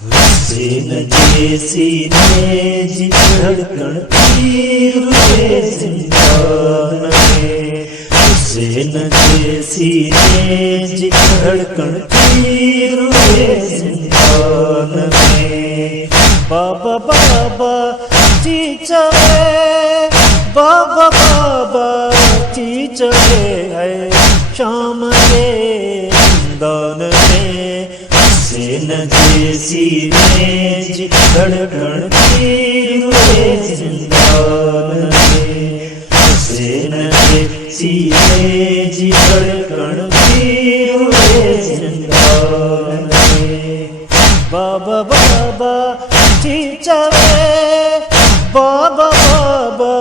हुसैन जैसी नेज धड़कन तीर हुए जिंदान में। हुसैन जैसी नेज धड़कन तीर हुए जिंदान में। बाबा बाबा टीचर बाबा बाबा टीचर है शाम के जिंदान में। हुसैन जैसी नेज धड़कन तीर हुए जिंदान में। हुसैन जैसी नेज धड़कन तीर हुए जिंदान में। बाबा बाबा टीचर बाबा बाबा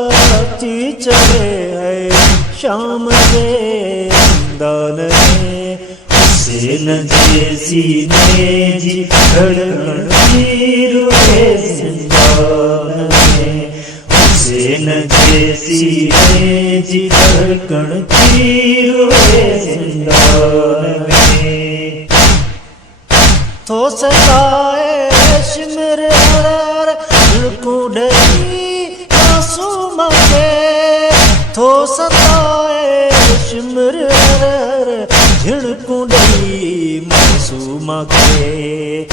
टीचर है शाम के जिंदान में। हुसैन जैसी नेज धड़कन तीर हुए जिंदान में। हुसैन जैसी नेज धड़कन तीर हुए जिंदान में। तो सताए शिमर कुड़ई मासूम के। तो सताए शिमर झिड़कुंडई मासूम के।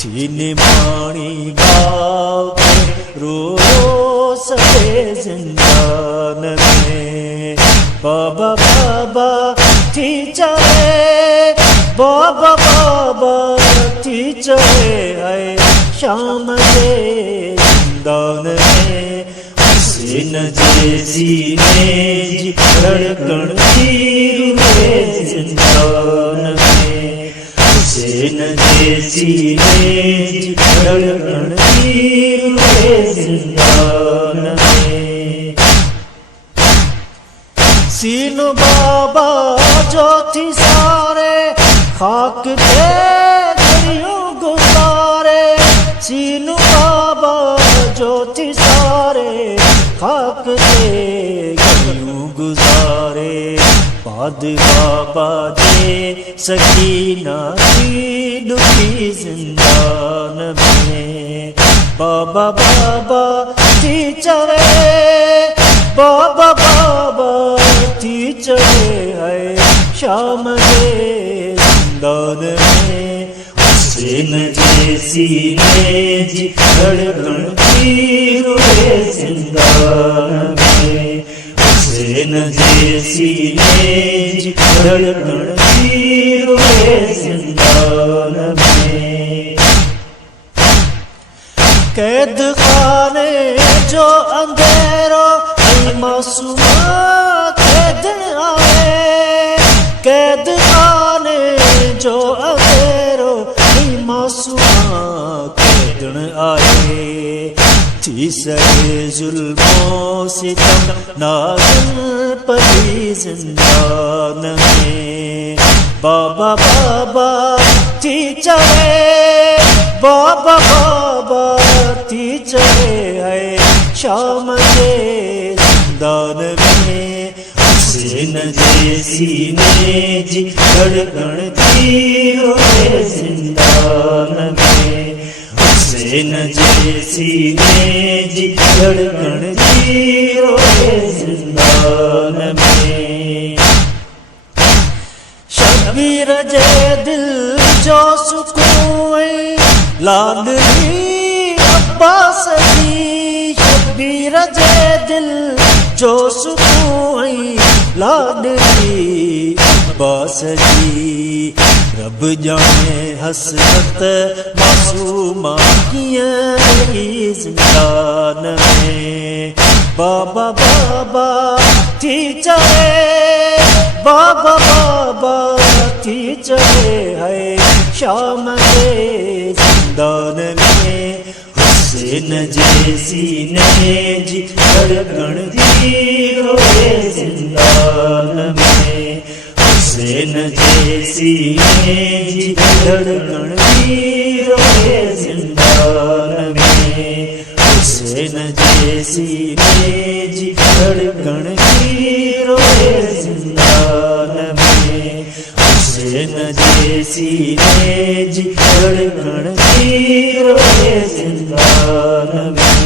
थीन माणी गाँव के रो सके जिंदान में। बाबा बाबा टीचर बाबा बाबा टीचर है शाम के जिंदान में। हुसैन जैसी नेज धड़कन तीर हुए जिंदान में। हुसैन जैसी नेज धड़कन तीर हुए जिंदान में। सीनो बाबा जो थी सारे खाक के दरियों गुजारे। सीनो बाबा जो थी सारे खाक के दरियों गुजारे। बाद बाबा दे सकीना की दुखी जिंदान में। बाबा बाबा टीचर बाबा बाबा टीचर है शाम के जिंदान में। हुसैन जैसी नेज धड़कन तीर हुए जिंदान में। हुसैन जैसी नेज धड़कन तीर हुए जिंदान में। कैद खाने जो अंधेरो मासूमा कैद आए। कैद खाने जो अंधेरो मासूमा कैद आए। तीसरे जुल्मों से नाज़िल पड़ी जिंदान में। बाबा बाबा टीचर बाबा बाबा टीचर है शाम के जिंदान में। हुसैन जैसी नेज धड़कन तीर हुए जिंदान में। हुसैन जैसी नेज धड़कन तीर हुए जिंदान में। शब्बीर जे दिल जो सुकून लाडली अब्बास की। शब्बीर जे दिल जो सुकून लाडली अब्बास की। रब जाने हसरत मासूमा किए जिंदान में। बाबा बाबा टीचर बाबा बाबा टीचर है शाम के जिंदान में। हुसैन जैसी नेज धड़कन तीर हुए जिंदान में। हुसैन जैसी नेज धड़कन तीर हुए जिंदान में। हुसैन जैसी नेज धड़कन तीर हुए जिंदान में। हुसैन जैसी બેસીને જ ઘડ ઘડ જીરો એ જિંદા નવી